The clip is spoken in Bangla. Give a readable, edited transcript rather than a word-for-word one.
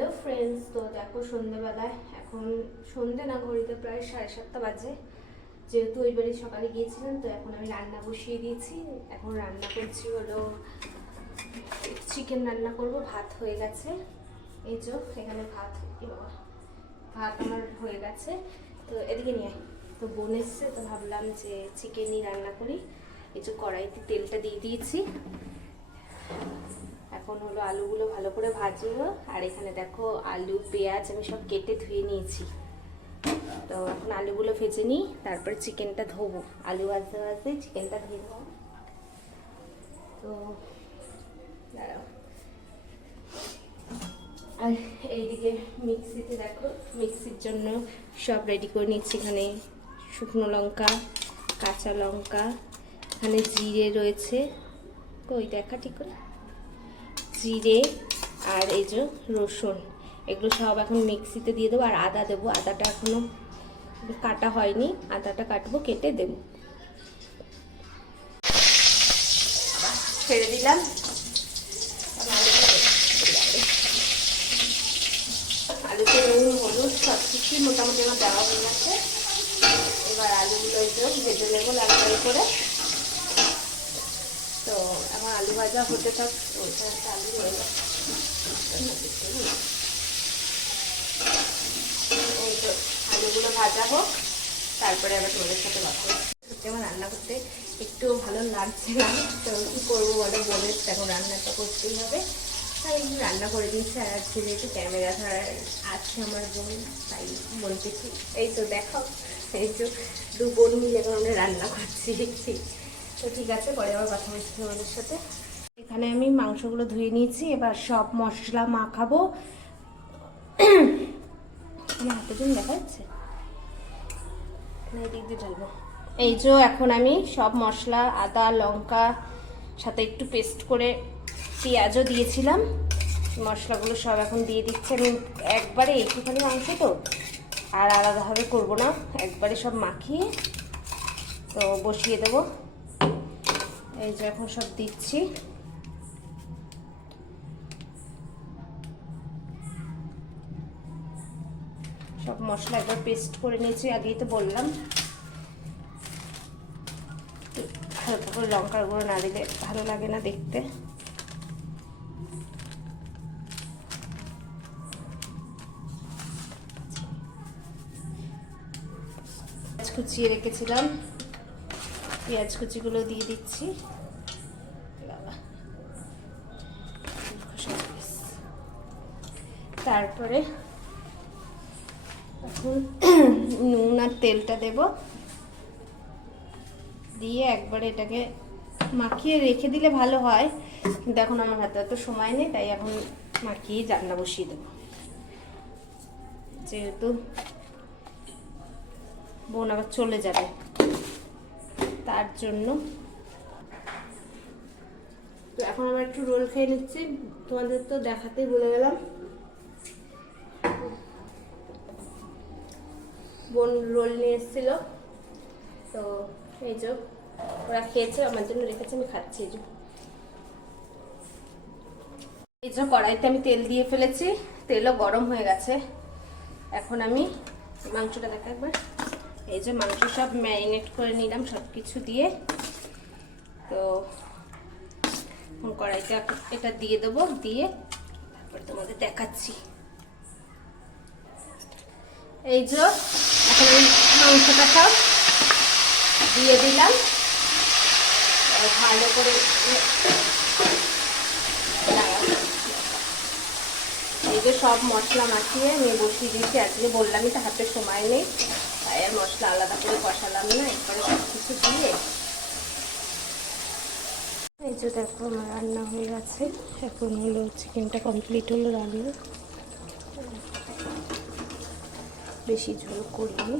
হ্যালো ফ্রেন্ডস, তো দেখো সন্ধ্যেবেলায়, এখন সন্ধ্যে না, ঘড়িতে প্রায় 7:30 বাজে। যেহেতু ওই বাড়ি সকালে গিয়েছিলাম, তো এখন আমি রান্না বসিয়ে দিয়েছি। এখন রান্না করছি হলো চিকেন রান্না করব। ভাত হয়ে গেছে, এই যে এখানে ভাত, ভাত আমার হয়ে গেছে। তো এদিকে নিয়ে তো বোন এসছে, তো ভাবলাম যে চিকেনই রান্না করি। এই যে কড়াইতে তেলটা দিয়ে দিয়েছি। এখন হলো আলুগুলো ভালো করে ভাজবো। আর এখানে দেখো আলু পেঁয়াজ আমি সব কেটে ধুয়ে নিয়েছি। তো এখন আলুগুলো ভেজে নিই, তারপর চিকেনটা ধোবো। আলু ভাজতে ভাজতে চিকেনটা ধুয়ে দেবো। তো দাঁড়াও। আর এইদিকে মিক্সিতে দেখো, মিক্সির জন্য সব রেডি করে নিচ্ছি। এখানে শুকনো লঙ্কা, কাঁচা লঙ্কা, এখানে জিরে রয়েছে, কই দেখা ঠিক করে, জিরে আর এই যে রসুন, এগুলো সব এখন মিক্সিতে দিয়ে দেবো। আর আদা দেবো, আদাটা এখনো কাটা হয়নি, আদাটা কাটবো, কেটে দেবো। ছেড়ে দিলাম। আলুতে নুন হলুদ সব কিছুই মোটামুটি আমার দেওয়া হয়ে গেছে। এবার আলুগুলো একটু ভেজে নেবো লাল লাল করে। তো আমার আলু ভাজা হতে থাক, ওইটা একটা আলু হয়ে গেছে। এই তো আলুগুলো ভাজা হোক, তারপরে আবার তোমাদের সাথে কথা বলবো। আমার রান্না করতে একটু ভালো লাগছে না, তো কী করবো বলো, বলে এখন রান্নাটা করতেই হবে, তাই রান্না করে দিয়েছি। আর আজকে যেহেতু ক্যামেরা ধরার আছে আমার বোন, তাই বলতেছি। এই তো দেখো, এই তো দু বোন মিলে আমরা রান্না করছি। তো ঠিক আছে, পরে আবার কথা বলছি তোমাদের সাথে। এখানে আমি মাংসগুলো ধুয়ে নিয়েছি, এবার সব মশলা মাখাবো। আমার হাতে দিন দেখা যাচ্ছে, এদিক দিয়ে ঢালবো। এই যে এখন আমি সব মশলা, আদা লঙ্কা সাথে একটু পেস্ট করে পেঁয়াজও দিয়েছিলাম, মশলাগুলো সব এখন দিয়ে দিচ্ছি আমি একবারে। একটুখানি মাংস তো, আর আলাদাভাবে করবো না, একবারে সব মাখিয়ে তো বসিয়ে দেবো। এই যে এখন সব দিচ্ছি। সব মশলা একবার পেস্ট করে নিয়েছি, আগেই তো বললাম। হালকা করে লঙ্কার গুঁড়ো না দিলে ভালো লাগে না দেখতে। পেঁয়াজ কুচিয়ে রেখেছিলাম, পেঁয়াজ কুচিগুলো দিয়ে দিচ্ছি। তারপরে এখন নুন আর তেলটা দেব, দিয়ে একবারে এটাকে মাখিয়ে রেখে দিলে ভালো হয়, কিন্তু এখন আমার হাতে এত সময় নেই, তাই এখন মাখিয়ে রান্না বসিয়ে দেবো। যেহেতু বোন আবার চলে যাবে, তার জন্য। তো এখন আবার একটু রোল খেয়ে নিচ্ছি, তোমাদের তো দেখাতেই ভুলে গেলাম। বোন রোল নিয়ে এসেছিল, তো এই যে ওরা খেয়েছে, আমার জন্য রেখেছে, আমি খাচ্ছি। এই যে কড়াইতে আমি তেল দিয়ে ফেলেছি, তেলও গরম হয়ে গেছে। এখন আমি মাংসটা দেখা একবার, এই যে মাংস সব ম্যারিনেট করে নিলাম সব কিছু দিয়ে। তো এখন কড়াইতে এটা দিয়ে দেবো, দিয়ে তারপর তোমাদের দেখাচ্ছি। এই যে এখন আমি মাংসটা সব দিয়ে দিলাম, ভালো করে এই যে সব মশলা মাখিয়ে আমি বসিয়ে দিয়েছি। আজকে বললামই তো হাতে সময় নেই, তাই আর মশলা আলাদা করে কষালাম না, এরপরে সব কিছু দিয়ে। এই যে দেখো আমার রান্না হয়ে গেছে। এখন হলো চিকেনটা কমপ্লিট হলো রান্না, বেশি ঝোল করিনি।